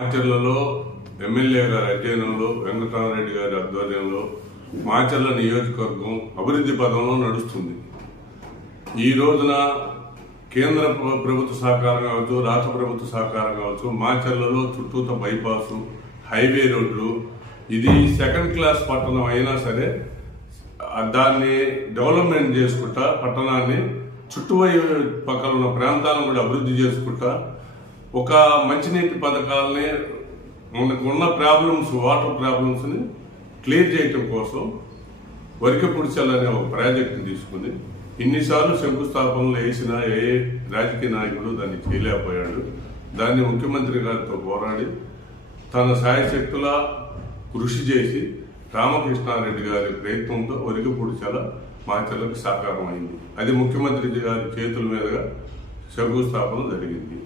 మాచర్లలో MLA గారి అధ్యయనంలో వెంకటరామరెడ్డి గారి ఆధ్వర్యంలో మాచర్ల నియోజకవర్గం అభివృద్ధి పదంలో నడుస్తుంది. ఈ రోజున కేంద్ర ప్రభుత్వ సహకారం కావచ్చు, రాష్ట్ర ప్రభుత్వ సహకారం కావచ్చు, మాచర్లలో చుట్టూత బైపాసు, హైవే రోడ్లు, ఇది సెకండ్ క్లాస్ పట్టణం అయినా సరే దాన్ని డెవలప్మెంట్ చేసుకుంటా పట్టణాన్ని పక్కన ఉన్న ప్రాంతాలను కూడా అభివృద్ధి చేసుకుంటా ఒక మంచినీటి పథకాలని మనకు ఉన్న ప్రాబ్లమ్స్, వాటర్ ప్రాబ్లమ్స్ని క్లియర్ చేయటం కోసం వరికపుడిచల్ అనే ఒక ప్రాజెక్టు తీసుకుని ఇన్నిసార్లు శంకుస్థాపనలు వేసినా ఏ రాజకీయ నాయకుడు దాన్ని చేయలేకపోయాడు. దాన్ని ముఖ్యమంత్రి గారితో పోరాడి తన శాయశక్తులా కృషి చేసి రామకృష్ణారెడ్డి గారి ప్రయత్నంతో వరికపుడిచల మాచర్లకు సాకారం అయింది. అది ముఖ్యమంత్రి గారి చేతుల మీదుగా శంకుస్థాపన జరిగింది.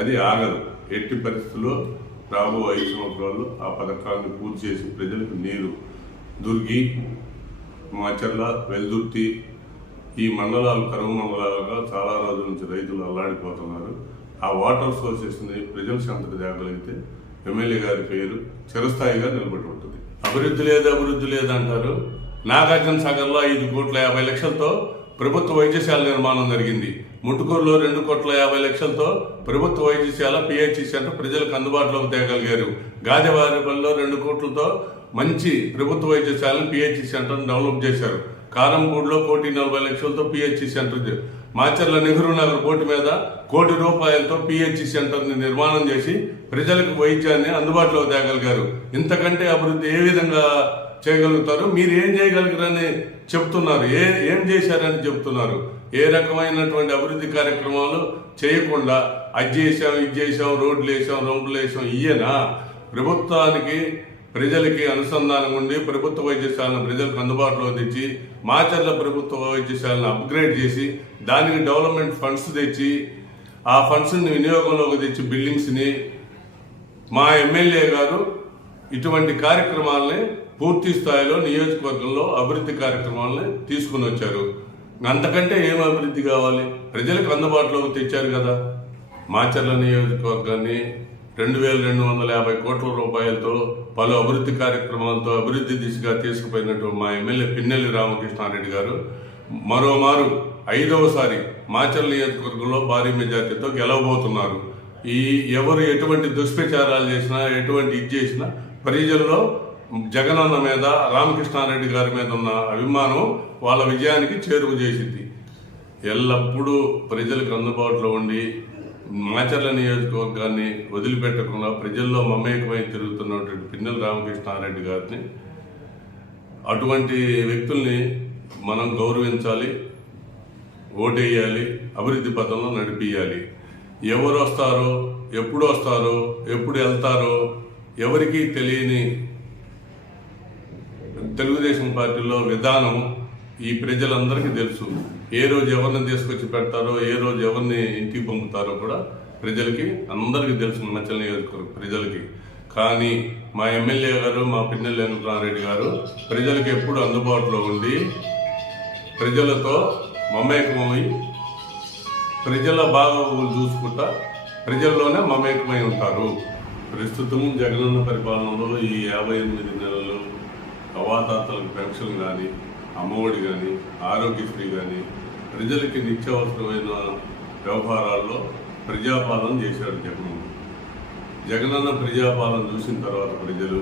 అది ఆగదు. ఎట్టి పరిస్థితుల్లో రాబో 5 సంవత్సరాల్లో ఆ పథకాన్ని పూర్తి చేసి ప్రజలకు నీరు, దుర్గి, మాచర్ల, వెల్దుర్తి ఈ మండలాలు కరువు మండలాలుగా చాలా రోజుల నుంచి రైతులు అల్లాడిపోతున్నారు. ఆ వాటర్ సోర్సెస్ని ప్రజల సంతటి తేగలిగితే ఎమ్మెల్యే గారి పేరు చిరస్థాయిగా నిలబడి ఉంటుంది. అభివృద్ధి లేదు అంటారు. నాగార్జున సాగర్లో 5,50,00,000తో ప్రభుత్వ వైద్యశాల నిర్మాణం జరిగింది. ముట్టుకూరులో 2,50,00,000తో ప్రభుత్వ వైద్యశాల పిహెచ్సి సెంటర్ ప్రజలకు అందుబాటులోకి తేగలిగారు. గాజవారిపల్లిలో 2 కోట్లతో మంచి ప్రభుత్వ వైద్యశాలను పిహెచ్సి సెంటర్ను డెవలప్ చేశారు. కారంపూడిలో 1,40,00,000తో పిహెచ్సి సెంటర్, మాచర్ల నెహ్రూ నగర్ కోటి మీద 1 కోటి రూపాయలతో పిహెచ్సి సెంటర్ని నిర్మాణం చేసి ప్రజలకు వైద్యాన్ని అందుబాటులోకి తేగలిగారు. ఇంతకంటే అభివృద్ధి ఏ విధంగా చేయగలుగుతారు? మీరు ఏం చేయగలిగారని చెప్తున్నారు, ఏం చేశారని చెప్తున్నారు. ఏ రకమైనటువంటి అభివృద్ధి కార్యక్రమాలు చేయకుండా అది చేసాం, ఇది చేసాం, రోడ్లు వేసాం, రౌండ్లు వేసాం, ఇయ్యేనా? ప్రభుత్వానికి ప్రజలకి అనుసంధానం ఉండి ప్రభుత్వ వైద్యశాలను ప్రజలకు అందుబాటులో తెచ్చి మాచర్ల ప్రభుత్వ వైద్యశాలను అప్గ్రేడ్ చేసి దానికి డెవలప్మెంట్ ఫండ్స్ తెచ్చి ఆ ఫండ్స్ని వినియోగంలోకి తెచ్చి బిల్డింగ్స్ని మా ఎమ్మెల్యే గారు ఇటువంటి కార్యక్రమాలని పూర్తి స్థాయిలో నియోజకవర్గంలో అభివృద్ధి కార్యక్రమాలని తీసుకుని వచ్చారు. అంతకంటే ఏం అభివృద్ధి కావాలి? ప్రజలకు అందుబాటులోకి తెచ్చారు కదా. మాచర్ల నియోజకవర్గాన్ని 2,250 కోట్ల రూపాయలతో పలు అభివృద్ధి కార్యక్రమాలతో అభివృద్ధి దిశగా తీసుకుపోయినట్టు మా ఎమ్మెల్యే పిన్నెల్లి రామకృష్ణారెడ్డి గారు మరోమారు 5వసారి మాచర్ల నియోజకవర్గంలో భారీ మెజార్టీతో గెలవబోతున్నారు. ఎవరు ఎటువంటి దుష్ప్రచారాలు చేసినా, ఎటువంటి ఇది చేసినా ప్రజల్లో జగనన్న మీద, రామకృష్ణారెడ్డి గారి మీద ఉన్న అభిమానం వాళ్ళ విజయానికి చేరువ చేసింది. ఎల్లప్పుడూ ప్రజలకు అందుబాటులో ఉండి మాచర్ల నియోజకవర్గాన్ని వదిలిపెట్టకుండా ప్రజల్లో మమేకమై తిరుగుతున్నటువంటి పిన్నెల్లి రామకృష్ణారెడ్డి గారిని, అటువంటి వ్యక్తుల్ని మనం గౌరవించాలి, ఓటేయాలి, అభివృద్ధి పథంలో నడిపియాలి. ఎవరు వస్తారో, ఎప్పుడు వస్తారో, ఎప్పుడు వెళ్తారో ఎవరికీ తెలియని తెలుగుదేశం పార్టీలో విధానం ఈ ప్రజలందరికీ తెలుసు. ఏ రోజు ఎవరిని తీసుకొచ్చి పెడతారో, ఏ రోజు ఎవరిని ఇంటికి పంపుతారో కూడా ప్రజలకి అందరికీ తెలుసు, మాచర్ల నియోజకవర్గ ప్రజలకి. కానీ మా ఎమ్మెల్యే గారు, మా పిన్నెల్లి వెంకటరామరెడ్డి గారు ప్రజలకు ఎప్పుడు అందుబాటులో ఉండి ప్రజలతో మమేకమై ప్రజల బాగోగులు చూసుకుంటా ప్రజల్లోనే మమేకమై ఉంటారు. ప్రస్తుతం జగనన్న పరిపాలనలో ఈ 58 నెలలు అవాతాతలకు పెన్షన్ కానీ, అమ్మఒడి కానీ, ఆరోగ్యశ్రీ కానీ ప్రజలకి నిత్యావసరమైన వ్యవహారాల్లో ప్రజాపాలన చేశాడు జగనన్న ప్రజాపాలన చూసిన తర్వాత ప్రజలు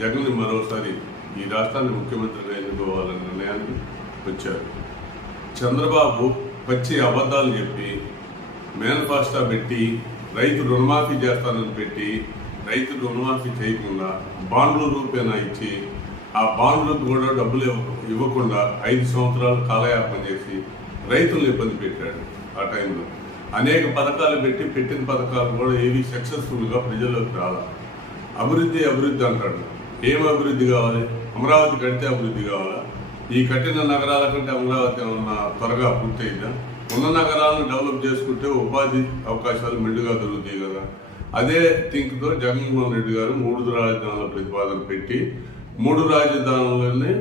జగన్ని మరోసారి ఈ రాష్ట్రాన్ని ముఖ్యమంత్రిగా ఎన్నుకోవాలనే నిర్ణయానికి వచ్చారు. చంద్రబాబు పచ్చి అబద్ధాలు చెప్పి మేనిఫెస్టో పెట్టి రైతు రుణమాఫీ చేస్తానని పెట్టి రైతు రుణమాఫీ చేయకుండా బాండ్ల రూపేణా ఇచ్చి ఆ బాండ్లకు కూడా డబ్బులు ఇవ్వకుండా 5 సంవత్సరాలు కాలయాపన చేసి రైతులను ఇబ్బంది పెట్టాడు. ఆ టైంలో అనేక పథకాలు పెట్టిన పథకాలు కూడా ఏవి సక్సెస్ఫుల్గా ప్రజల్లోకి రాలా. అభివృద్ధి అంటాడు. ఏం అభివృద్ధి కావాలి? అమరావతి కడితే అభివృద్ధి కావాలా? ఈ కట్టిన నగరాల కంటే అమరావతి ఏమన్నా త్వరగా పూర్తయిందా? ఉన్న నగరాలను డెవలప్ చేసుకుంటే ఉపాధి అవకాశాలు మెండుగా దొరుకుతాయి కదా. అదే థింక్తో జగన్మోహన్ రెడ్డి గారు 3 రాజధానుల ప్రతిపాదన పెట్టి 3 రాజధానులని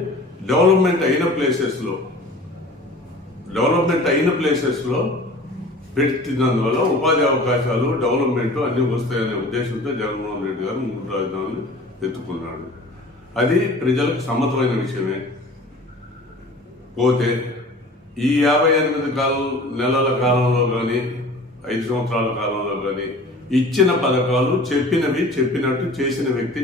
డెవలప్మెంట్ అయిన ప్లేసెస్లో పెట్టినందువల్ల ఉపాధి అవకాశాలు, డెవలప్మెంట్ అన్ని వస్తాయనే ఉద్దేశంతో జగన్మోహన్ రెడ్డి గారు 3 రాజధానులు ఎత్తుకున్నాడు. అది ప్రజలకు సమ్మతమైన విషయమే. పోతే ఈ 58 నెలల కాలంలో కానీ 5 సంవత్సరాల కాలంలో కానీ ఇచ్చిన పథకాలు చెప్పినట్టు చేసిన వ్యక్తి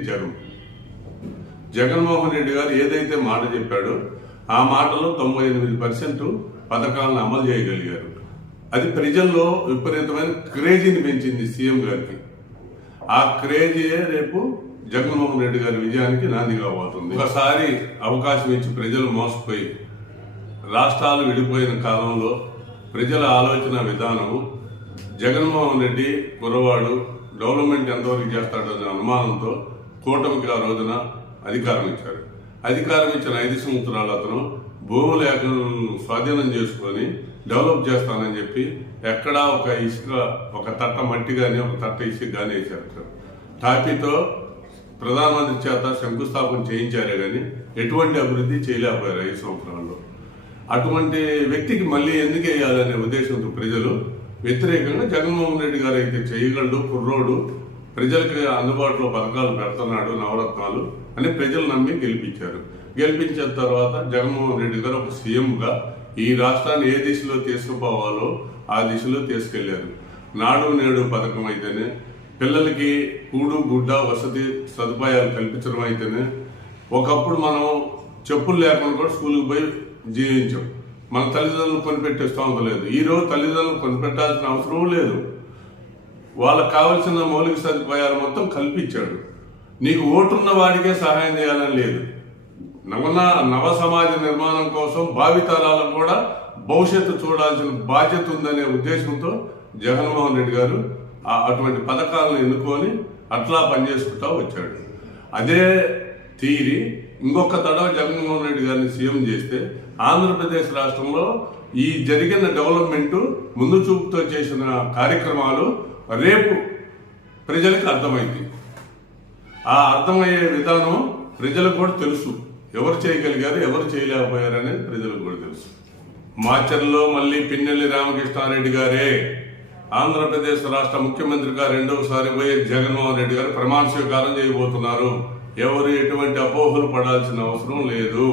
జగన్మోహన్ రెడ్డి గారు ఏదైతే మాట చెప్పాడో ఆ మాటలో 98% పథకాలను అమలు చేయగలిగారు. అది ప్రజల్లో విపరీతమైన క్రేజీని పెంచింది సీఎం గారికి. ఆ క్రేజీయే రేపు జగన్మోహన్ రెడ్డి గారి విజయానికి నాంది కాబోతుంది. ఒకసారి అవకాశం ఇచ్చి ప్రజలు మోసపోయి రాష్ట్రాలు విడిపోయిన కాలంలో ప్రజల ఆలోచన విధానము, జగన్మోహన్ రెడ్డి కుర్రవాడు డెవలప్మెంట్ ఎంతవరకు చేస్తాడనే అనుమానంతో కూటమికి ఆ రోజున అధికారం ఇచ్చారు. అధికారం ఇచ్చిన 5 సంవత్సరాలు అతను భూములు స్వాధీనం చేసుకొని డెవలప్ చేస్తానని చెప్పి ఎక్కడా ఒక ఇసుక, ఒక తట్ట మట్టి కానీ ఒక తట్ట ఇసుక కానీ వేశారు. టాపీతో ప్రధానమంత్రి చేత శంకుస్థాపన చేయించారే కానీ ఎటువంటి అభివృద్ధి చేయలేకపోయారు 5 సంవత్సరాల్లో. అటువంటి వ్యక్తికి మళ్ళీ ఎందుకు వేయాలనే ఉద్దేశంతో ప్రజలు వ్యతిరేకంగా జగన్మోహన్ రెడ్డి గారు అయితే చేయగలడు, కుర్రోడు, ప్రజలకి అందుబాటులో పథకాలు పెడుతున్నాడు, నవరత్నాలు అని ప్రజలు నమ్మి గెలిపించారు. గెలిపించిన తర్వాత జగన్మోహన్ రెడ్డి గారు ఒక సీఎంగా ఈ రాష్ట్రాన్ని ఏ దిశలో తీసుకుపోవాలో ఆ దిశలో తీసుకెళ్లారు. నాడు నేడు పథకం అయితేనే, పిల్లలకి కూడు గుడ్డ వసతి సదుపాయాలు కల్పించడం అయితేనే, ఒకప్పుడు మనం చెప్పులు లేకుండా కూడా స్కూల్కి పోయి జీవించాం. మన తల్లిదండ్రులు కొనిపెట్టే స్తోమత లేదు. ఈరోజు తల్లిదండ్రులు కొనిపెట్టాల్సిన అవసరం లేదు. వాళ్ళకు కావలసిన మౌలిక సదుపాయాలు మొత్తం కల్పించాడు. నీకు ఓటున్న వాడికే సహాయం చేయాలని లేదు. నవ సమాజ నిర్మాణం కోసం భావితరాలకు కూడా భవిష్యత్తు చూడాల్సిన బాధ్యత ఉందనే ఉద్దేశంతో జగన్మోహన్ రెడ్డి గారు అటువంటి పథకాలను ఎన్నుకొని అట్లా పనిచేసుకుంటా వచ్చాడు. అదే తీరి ఇంకొక తడవ జగన్మోహన్ రెడ్డి గారిని సీఎం చేస్తే ఆంధ్రప్రదేశ్ రాష్ట్రంలో ఈ జరిగిన డెవలప్మెంట్, ముందు చూపుతో చేసిన కార్యక్రమాలు రేపు ప్రజలకు అర్థమైంది. ఆ అర్థమయ్యే విధానం ప్రజలకు కూడా తెలుసు. ఎవరు చేయగలిగారు, ఎవరు చేయలేకపోయారు అనేది ప్రజలకు కూడా తెలుసు. మాచర్లో మళ్ళీ పిన్నెల్లి రామకృష్ణారెడ్డి గారే ఆంధ్రప్రదేశ్ రాష్ట్ర ముఖ్యమంత్రిగా రెండవసారి వైఎస్ జగన్మోహన్ రెడ్డి గారు ప్రమాణ స్వీకారం చేయబోతున్నారు. ఎవరు ఎటువంటి అపోహలు పడాల్సిన అవసరం లేదు.